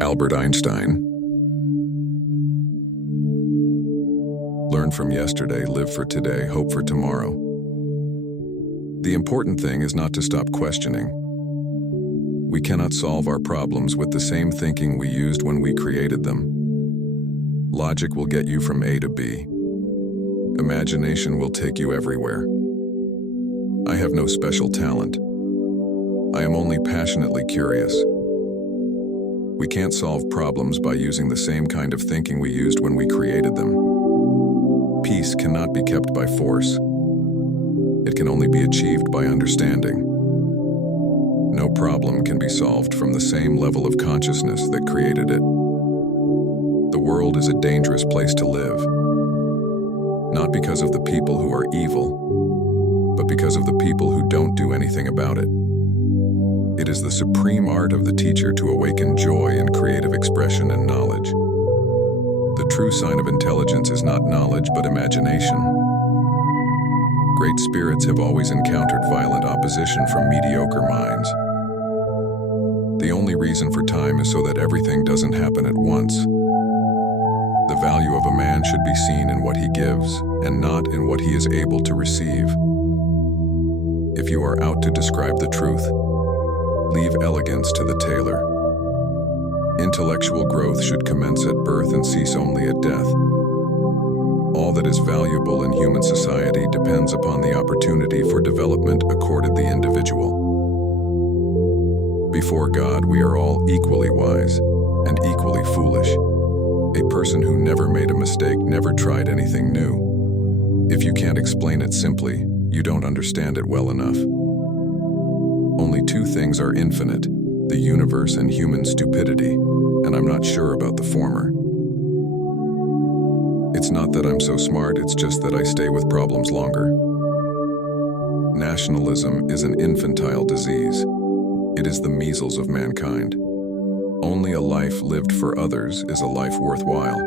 Albert Einstein. Learn from yesterday, live for today, hope for tomorrow. The important thing is not to stop questioning. We cannot solve our problems with the same thinking we used when we created them. Logic will get you from A to B. Imagination will take you everywhere. I have no special talent. I am only passionately curious. We can't solve problems by using the same kind of thinking we used when we created them. Peace cannot be kept by force. It can only be achieved by understanding. No problem can be solved from the same level of consciousness that created it. The world is a dangerous place to live, not because of the people who are evil, but because of the people who don't do anything about it. It is the supreme art of the teacher to awaken joy in creative expression and knowledge. The true sign of intelligence is not knowledge, but imagination. Great spirits have always encountered violent opposition from mediocre minds. The only reason for time is so that everything doesn't happen at once. The value of a man should be seen in what he gives, and not in what he is able to receive. If you are out to describe the truth, leave elegance to the tailor. Intellectual growth should commence at birth and cease only at death. All that is valuable in human society depends upon the opportunity for development accorded the individual. Before God, we are all equally wise and equally foolish. A person who never made a mistake never tried anything new. If you can't explain it simply, you don't understand it well enough. Only two things are infinite, the universe and human stupidity, and I'm not sure about the former. It's not that I'm so smart, it's just that I stay with problems longer. Nationalism is an infantile disease. It is the measles of mankind. Only a life lived for others is a life worthwhile.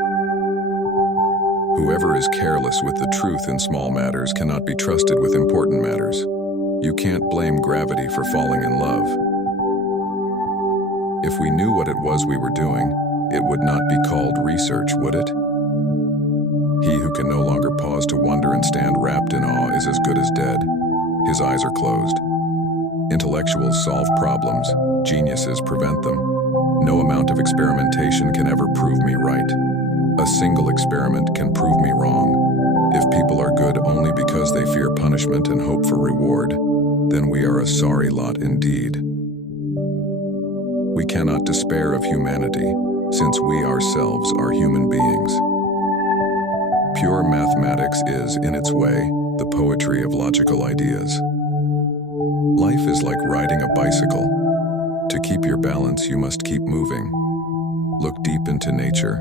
Whoever is careless with the truth in small matters cannot be trusted with important matters. You can't blame gravity for falling in love. If we knew what it was we were doing, it would not be called research, would it? He who can no longer pause to wonder and stand wrapped in awe is as good as dead. His eyes are closed. Intellectuals solve problems, geniuses prevent them. No amount of experimentation can ever prove me right. A single experiment can prove me wrong. If people are good only because they fear punishment and hope for reward, then we are a sorry lot indeed. We cannot despair of humanity, since we ourselves are human beings. Pure mathematics is, in its way, the poetry of logical ideas. Life is like riding a bicycle. To keep your balance, you must keep moving. Look deep into nature,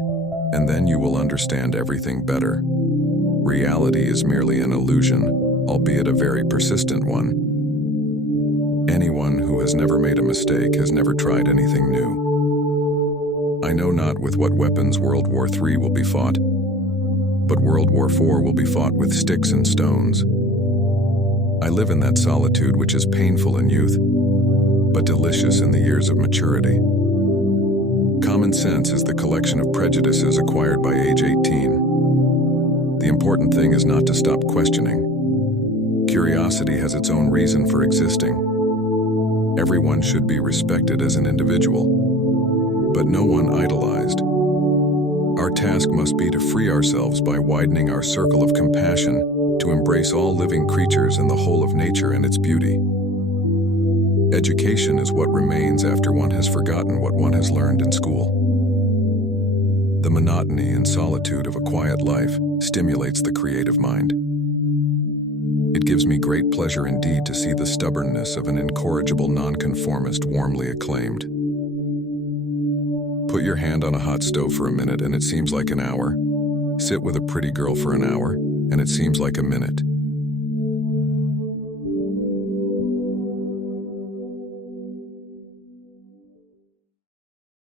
and then you will understand everything better. Reality is merely an illusion, albeit a very persistent one. Anyone who has never made a mistake has never tried anything new. I know not with what weapons World War III will be fought, but World War IV will be fought with sticks and stones. I live in that solitude which is painful in youth, but delicious in the years of maturity. Common sense is the collection of prejudices acquired by age 18. The important thing is not to stop questioning. Curiosity has its own reason for existing. Everyone should be respected as an individual, but no one idolized. Our task must be to free ourselves by widening our circle of compassion to embrace all living creatures and the whole of nature and its beauty. Education is what remains after one has forgotten what one has learned in school. The monotony and solitude of a quiet life stimulates the creative mind. It gives me great pleasure indeed to see the stubbornness of an incorrigible nonconformist warmly acclaimed. Put your hand on a hot stove for a minute and it seems like an hour. Sit with a pretty girl for an hour and it seems like a minute.